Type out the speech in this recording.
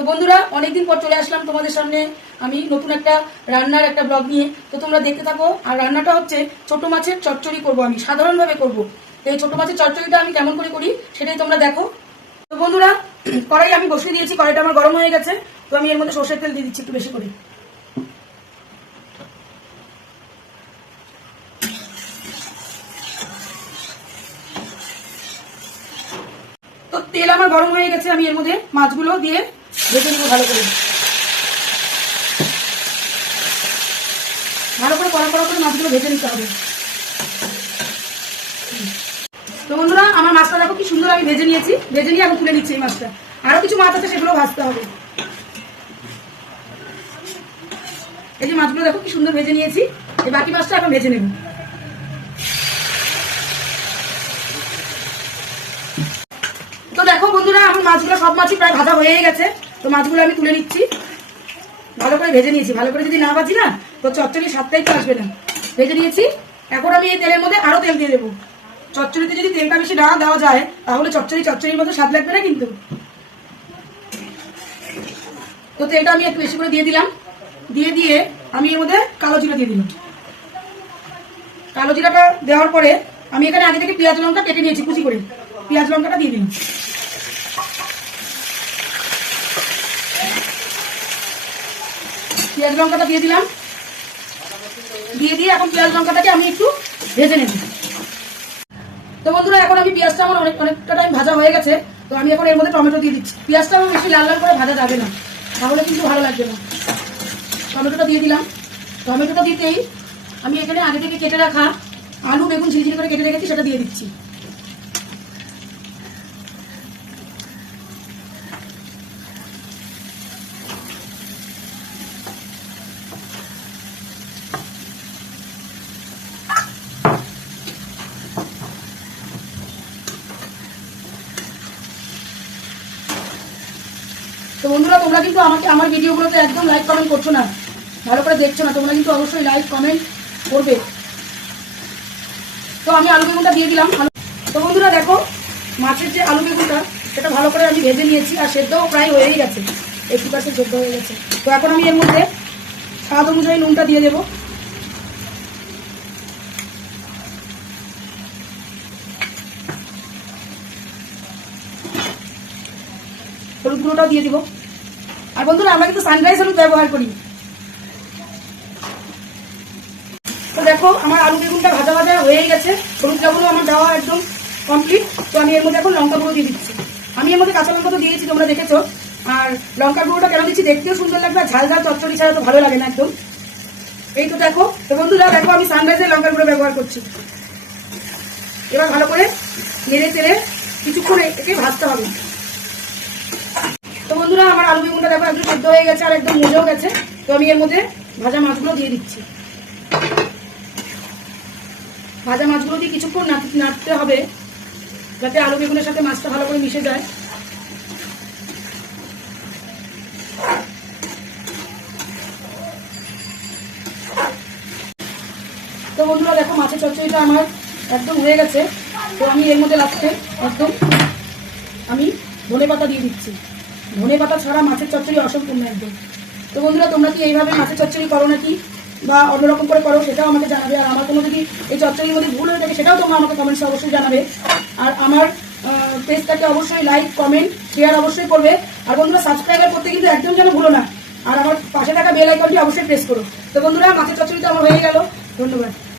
তো বন্ধুরা অনেকদিন পর চলে আসলাম তোমাদের সামনে আমি নতুন একটা রান্নার একটা ব্লগ নিয়ে। তো তোমরা দেখতে থাকো। আর রান্নাটা হচ্ছে ছোট মাছের চচ্চড়ি করব, আমি সাধারণভাবে করব। তো এই ছোট মাছের চচ্চড়িটা আমি কেমন করে করি সেটাই তোমরা দেখো। তো বন্ধুরা কড়াই আমি বসিয়ে দিয়েছি, কড়াইটা আমার গরম হয়ে গেছে। তো আমি এর মধ্যে সরষের তেল দিয়ে দিচ্ছি একটু বেশি করে। তো তেল আমার গরম হয়ে গেছে, আমি এর মধ্যে মাছগুলো দিয়ে ভেজে নিব ভালো করে। ভালো করে কড়া কড়া করে মাছগুলো ভেজে নিতে হবে। তো বন্ধুরা আমার মাছটা দেখো কি সুন্দর আমি ভেজে নিয়েছি, ভেজে নিয়ে আমি তুলে নিচ্ছি এই মাছটা। আরো কিছু মাছ আছে সেগুলো ভাজতে হবে। এই যে মাছগুলো দেখো কি সুন্দর ভেজে নিয়েছি, এই বাকি মাছটা এখন ভেজে নেব। তো দেখো বন্ধুরা আমার মাছগুলো সব মাছই প্রায় ভাজা হয়ে গেছে। তো মাছগুলো আমি তুলে নিচ্ছি, ভালো করে ভেজে নিয়েছি। ভালো করে যদি না ভাজি না তো চচ্চড়ির স্বাদটাই তো আসবে না। ভেজে নিয়েছি, এখন আমি এই তেলের মধ্যে আরো তেল দিয়ে দেবো। চচ্চড়িতে যদি তেলটা বেশি না দেওয়া যায় তাহলে চচ্চড়ির মতো স্বাদ লাগবে না কিন্তু। তো তেলটা আমি একটু বেশি করে দিয়ে দিলাম, দিয়ে আমি এর মধ্যে কালো জিরা দিয়ে দিলাম। কালো জিরাটা দেওয়ার পরে আমি এখানে আগে থেকে পেঁয়াজ লঙ্কা কেটে নিয়েছি কুচি করে, পেঁয়াজ লঙ্কাটা দিয়ে দিলাম। পেঁয়াজ লঙ্কাটা দিয়ে দিলাম, দিয়ে এখন পেঁয়াজ লঙ্কাটাকে আমি একটু ভেজে নেব। তো বন্ধুরা এখন আমি পেঁয়াজটা আমার অনেকটা টাইম ভাজা হয়ে গেছে। তো আমি এখন এর মধ্যে টমেটো দিয়ে দিচ্ছি। পেঁয়াজটা আমার বেশি লাল লাল করে ভাজা যাবে না, তাহলে কিন্তু ভালো লাগবে না। টমেটোটা দিয়ে দিলাম। টমেটোটা দিতেই আমি এখানে আগে থেকে কেটে রাখা আলু বেগুন ঝিরিঝিরি করে কেটে রেখেছি সেটা দিয়ে দিচ্ছি। তো বন্ধুরা তোমরা কিন্তু আমার ভিডিওগুলোতে একদম লাইক কমেন্ট করছো না, ভালো করে দেখছো না। তোমরা কিন্তু অবশ্যই লাইক কমেন্ট করবে। তো আমি আলু বেগুনটা দিয়ে দিলাম। তো বন্ধুরা দেখো মাছের যে আলু বেগুনটা সেটা ভালো করে আমি ভেজে নিয়েছি, আর সেদ্ধও প্রায় হয়েই গেছে, 80% সেদ্ধ হয়ে গেছে। তো এখন আমি এর মধ্যে স্বাদ অনুযায়ী নুনটা দিয়ে দেবো, হলুদ গুঁড়োটাও দিয়ে দিব। আর বন্ধুরা আমরা কিন্তু সানরাইজ হলুদ ব্যবহার করি। তো দেখো আমার আলু বেগুনটা ভাজা ভাজা হয়ে গেছে, হলুদ লবণও আমার দেওয়া একদম কমপ্লিট। তো আমি এর মধ্যে এখন লঙ্কা গুঁড়ো দিয়ে দিচ্ছি। আমি এর মধ্যে কাঁচা লঙ্কা তো দিয়েছি, তোমরা দেখেছো। আর লঙ্কা গুঁড়োটা কেন দিচ্ছি, দেখতেও সুন্দর লাগবে, আর ঝাল ঝাল চচ্চড়ি ছাড়া তো ভালো লাগে না একদম। এই তো দেখো। তো বন্ধুরা দেখো আমি সানরাইজের লঙ্কা গুঁড়ো ব্যবহার করছি। এবার ভালো করে নেড়ে চেড়ে কিছুক্ষণ একে ভাজতে হবে। তো বন্ধুরা আমার আলু বেগুনটা দেখো একদম সেদ্ধ হয়ে গেছে আর একদম মজেও গেছে। তো আমি এর মধ্যে ভাজা মাছগুলো দিয়ে দিচ্ছি। ভাজা মাছগুলো দিয়ে কিছুক্ষণ নাড়তে হবে যাতে আলু বেগুনের সাথে মাছটা ভালো করে মিশে যায়। তো বন্ধুরা দেখো মাছের চচ্চড়িটা আমার একদম হয়ে গেছে। তো আমি এর মধ্যে লাস্টে একদম আমি ধনেপাতা দিয়ে দিচ্ছি। ধনেপাতা ছাড়া মাছের চচ্চড়ি অসম্পূর্ণ একদম। তো বন্ধুরা তোমরা কি এইভাবে মাছের চচ্চড়ি করো নাকি, বা অন্যরকম করে করো সেটাও আমাকে জানাবে। আর আমার কোনো যদি এই চচ্চড়ির মধ্যে ভুল হয়ে থাকে সেটাও তোমরা আমাকে কমেন্টসে অবশ্যই জানাবে। আর আমার পেজটাকে অবশ্যই লাইক কমেন্ট শেয়ার অবশ্যই করবে। আর বন্ধুরা সাবস্ক্রাইবার করতে কিন্তু একদম যেন ভুলো না। আর আমার পাশে থাকা বেল আইকনটি অবশ্যই প্রেস করো। তো বন্ধুরা মাছের চচ্চড়িটা আমার হয়ে গেল। ধন্যবাদ।